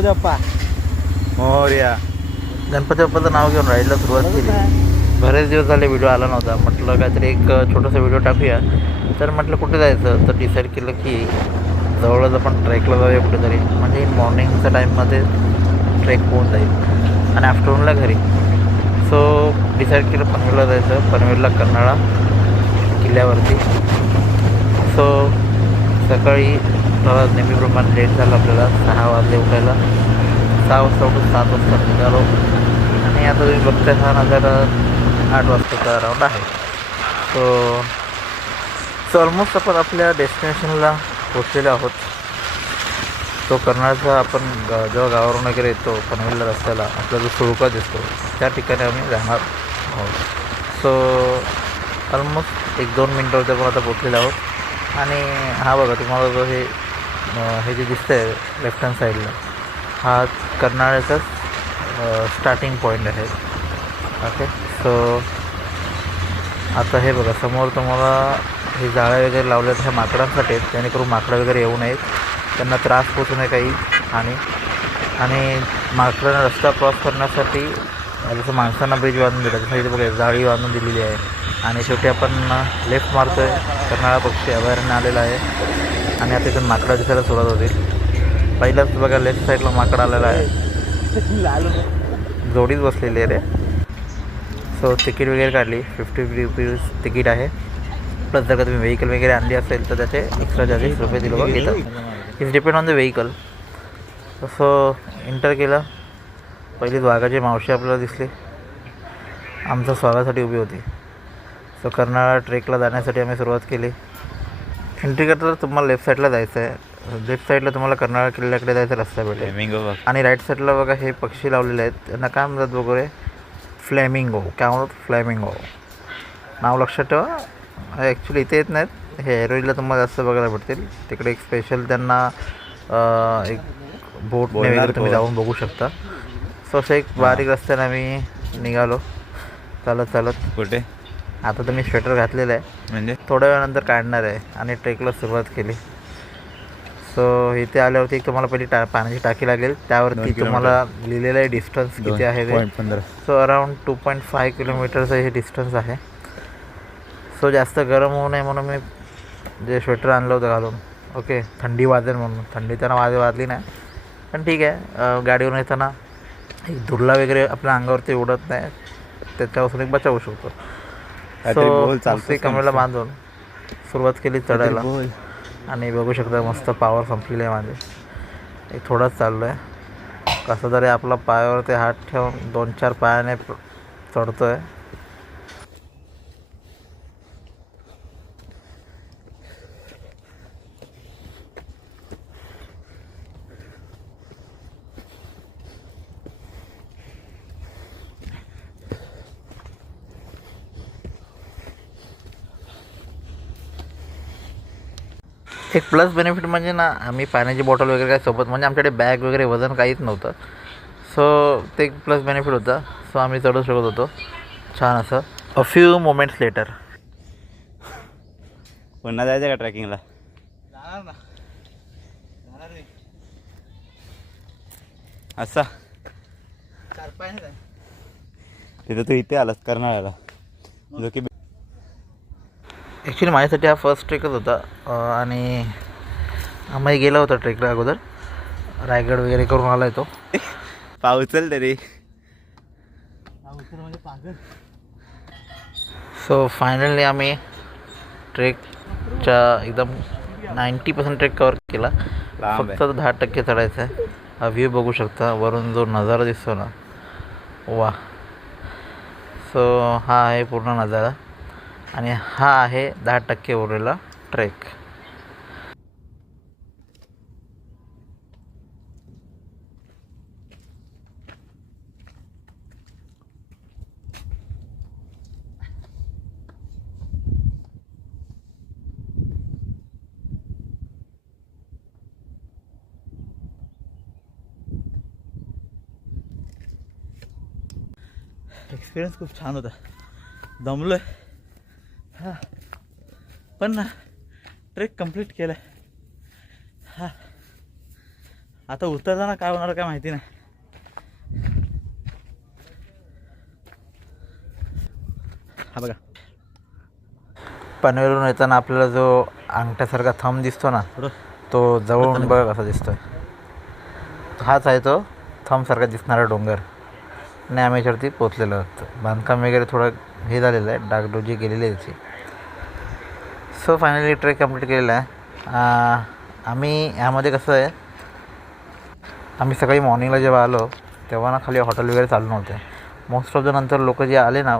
गणपती बाप्पा मोर्या गणपती बाप्पाचं नाव घेऊन राईडला सुरुवात केली. बरेच दिवस झाले व्हिडिओ आला नव्हता. म्हटलं काहीतरी एक छोटासा व्हिडिओ टाकूया. तर म्हटलं कुठे जायचं? तर डिसाईड केलं की जवळच आपण ट्रेकला जाऊया कुठेतरी. म्हणजे मॉर्निंगच्या टाईममध्ये ट्रेक होऊन जाईल. आणि आफ्टरनूनला घरी. सो डिसाईड केलं पनवेलला जायचं. पनवेलला कर्नाळा किल्ल्यावरती. सो सकाळी थोडा नेहमीप्रमाणे लेट झालं आपल्याला सहा वाजले उठायला. सहा वाजता उठून सात वाजता निघालो आणि आता तुम्ही बघताय हा नजारा आठ वाजताचा अराऊंड आहे. सो सो ऑलमोस्ट आपण आपल्या डेस्टिनेशनला पोचलेलो आहोत. तो कर्नाळचा आपण जेव्हा गावावरून वगैरे येतो पनवेलला रस्त्याला आपला जो सुळका दिसतो त्या ठिकाणी आम्ही राहणार आहोत. सो ऑलमोस्ट एक दोन मिनटावरती आपण आता पोचलेलो आहोत. आणि हा बघा तुम्हाला जो हे हे जे दिसतं आहे लेफ्ट हँड साईडला हा कर्नाळ्याचाच स्टार्टिंग पॉईंट आहे. ओके सो आता हे बघा समोर तुम्हाला हे जाळ्या वगैरे लावल्या आहेत ह्या माकडांसाठी आहेत जेणेकरून माकडं वगैरे येऊ नयेत. त्यांना त्रास पोचू नये काही आणि आणि माकडांना रस्ता क्रॉस करण्यासाठी जसं माणसांना ब्रिज बांधून दिलं तसं इथे बघा जाळी बांधून दिलेली आहे. आणि शेवटी आपण लेफ्ट मारतो आहे कर्नाळा पक्षी अभयारण्य आलेलं आहे. आणि आता इथून माकडं दिसायला सुरुवात होतील पहिलाच बघा लेफ्ट साईडला माकड आलेला आहे. जोडीच बसलेली आहे रे. सो तिकीट वगैरे काढली. फिफ्टी रुपीज तिकीट आहे. प्लस जर का तुम्ही व्हेकल वगैरे आणली असेल तर त्याचे एक्स्ट्रा चार्जेस रुपये दिले बघ घेतात. It's depend on the vehicle तसं एंटर केलं. पहिलीच वाघाची मावशी आपल्याला दिसली. आमच्या स्वागतासाठी उभी होती. सो कर्नाळा ट्रेकला जाण्यासाठी आम्ही सुरुवात केली. एंट्री करता तुम्हाला लेफ्ट साईडला जायचं आहे लेफ्ट साईडला तुम्हाला कर्नाळा किल्ल्याकडे जायचा रस्ता भेटेल. फ्लेमिंगो बघ. आणि राईट साईडला बघा हे पक्षी लावलेले आहेत. त्यांना काय म्हणतात वगैरे? फ्लॅमिंगो काय म्हणतात फ्लॅमिंगो नाव लक्षात ठेवा. ॲक्च्युली इथे येत नाहीत. हे एरोईला तुम्हाला जास्त बघायला भेटतील. तिकडे एक स्पेशल त्यांना एक बोट वगैरे तुम्ही. जाऊन बघू शकता. सो असं एक बारीक रस्त्याने आम्ही निघालो. चालत चालत. कुठे? आता तर मी स्वेटर घातलेलं आहे. म्हणजे? थोड्या वेळानंतर काढणार आहे. आणि ट्रेकला सुरुवात केली. सो इथे आल्यावरती एक तुम्हाला पहिली टा पाण्याची टाकी लागेल. त्यावरती. तुम्हाला लिहिलेलं आहे डिस्टन्स किती आहे ते. So around two point five किलोमीटरचं हे डिस्टन्स आहे. सो जास्त गरम होऊ नये म्हणून मी जे स्वेटर आणलं होतं घालून. ओके थंडी वाजेल म्हणून. थंडी त्यांना वाजे वाजली नाही. पण ठीक आहे. गाडीवरून येताना एक धुरला वगैरे आपल्या अंगावरती उडत नाही. त्याच्यापासून एक बचावू शकतो. कमरेला बांधून सुरुवात केली चढायला. आणि बघू शकता मस्त पावर संपलेली आहे माझे. एक थोडंच चाललो आहे कसं तरी आपला पायावरती हात ठेवून दोन चार पायाने चढतो आहे एक प्लस बेनिफिट म्हणजे ना आम्ही पाण्याची बॉटल वगैरे काय सोबत म्हणजे आमच्याकडे बॅग वगैरे वजन काहीच नव्हतं. सो ते एक प्लस बेनिफिट होता. सो आम्ही चढू शकत होतो. छान असं. अ फ्यू मोमेंट्स लेटर पुन्हा जायचं का ट्रॅकिंगला जाणार ना. जाणार मी. असा? चार पाय नाही तिथं तू इथे आलास कर्नाळ्याला. जो की ॲक्च्युली माझ्यासाठी हा फर्स्ट ट्रेकच होता. आणि आम्ही गेला होता ट्रेकला अगोदर. रायगड वगैरे करून आला आहे तो पावचल तरी म्हणजे सो फायनली आम्ही ट्रेकच्या एकदम नाईंटी पर्सेंट ट्रेक कवर केला. फक्त दहा टक्के चढायचं आहे हा व्ह्यू बघू शकता. वरून जो नजारा दिसतो ना. वा सो हा आहे पूर्ण नजारा. आणि हा आहे दहा टक्के उरलेला ट्रेक. एक्सपिरियन्स खूप छान होता. दमलो आहे हां. पण ना ट्रेक कंप्लीट केलं आहे हां. आता उतरताना काय होणार काय माहिती नाही. हा बघा. पनवेलवरून येताना आपल्याला जो अंगठ्यासारखा थंब दिसतो ना तो जवळून बघा कसा दिसतोय. हाच आहे तो थंबसारखा दिसणारा डोंगर. आणि आम्ही याच्यावरती पोचलेलो आहोत. बांधकाम वगैरे थोडं हे झालेलं आहे डागडोजी केलेली आहे त्याची सो फायनली ट्रेक कंप्लीट केलेला आहे. आम्ही ह्यामध्ये कसं आहे आम्ही सकाळी मॉर्निंगला जेव्हा आलो तेव्हा ना खाली हॉटेल वगैरे चालू नव्हते. मोस्ट ऑफ द नंतर लोक जे आले ना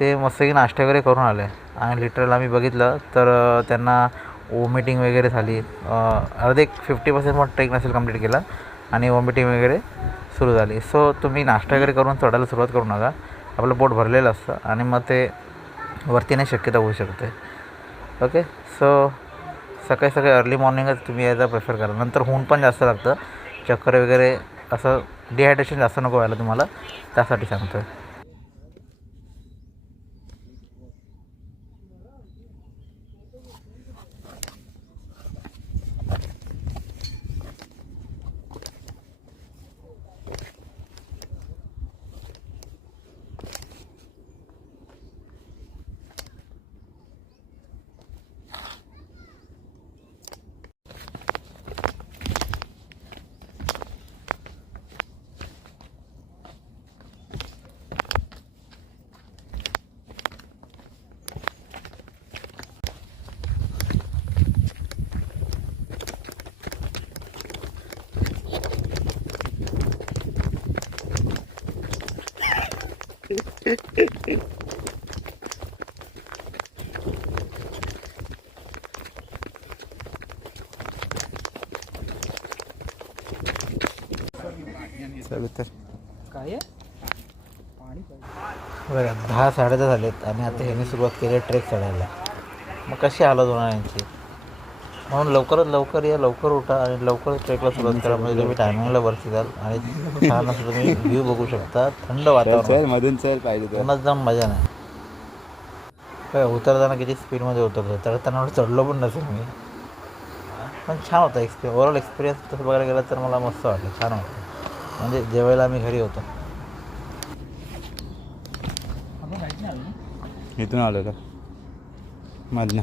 ते मस्तपैकी नाश्ता वगैरे करून आले. आणि लिटरल आम्ही बघितलं तर त्यांना वॉमिटिंग वगैरे झाली. अर्धे एक फिफ्टी पर्सेंट पण ट्रेक नसेल कंप्लीट केला आणि वॉमिटिंग वगैरे सुरू झाली. सो तुम्ही नाश्ता वगैरे करून चढायला सुरुवात करू नका. आपलं पोट भरलेलं असतं आणि मग ते वरती नाही शक्यता होऊ शकते. ओके सो सकाळी सकाळी अर्ली मॉर्निंगच तुम्ही यायचा प्रेफर करा. नंतर ऊन पण जास्त लागतं. चक्कर वगैरे असं डिहायड्रेशन जास्त नको व्हायला तुम्हाला. त्यासाठी सांगतो आहे तर काय बघा दहा साडे दहा झालेत आणि आता ह्याने सुरुवात केली ट्रेक चढायला. मग कशी आलो होणार यांची? म्हणून लवकरात लवकर या लवकर उठा आणि लवकर ट्रेकला सुरुवात करा. म्हणजे तुम्ही टायमिंगला वरती जाल आणि छान असं तुम्ही व्ह्यू बघू शकता. थंड वातावरण. मधून चल पाहिजे तर. उन्हात जाऊन मजा नाही. काय उतरताना किती स्पीडमध्ये उतरतो चढताना एवढं चढलो पण नसेल मी. पण छान होता एक्सपिरियन्स ओव्हरऑल एक्सपिरियन्स तसं बघायला गेलं तर मला मस्त वाटलं. छान वाटलं म्हणजे जेवायला आम्ही घरी होतो. इथून आलो का? मधनं.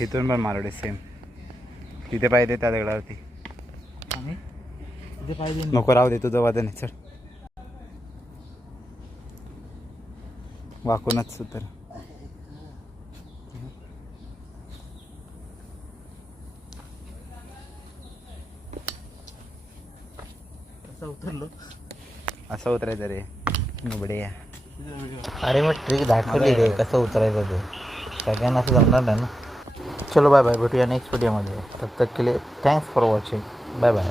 इथून पण मारोडी सेम तिथे पाहिजे त्या दगडावरती आम्ही इथे पाहिजे नको राहू दे तुझं वादन आहे चल. वाकूनच तर कसं उतरलो? असं उतरायचं रे. बडे अरे मग ट्रिक दाखवली रे कसं उतरायचं ते. सगळ्यांना असं जमणार नाही ना. चलो बाय बाय भेटूया नेक्स्ट व्हिडिओमध्ये तब तक के लिए thanks for watching bye bye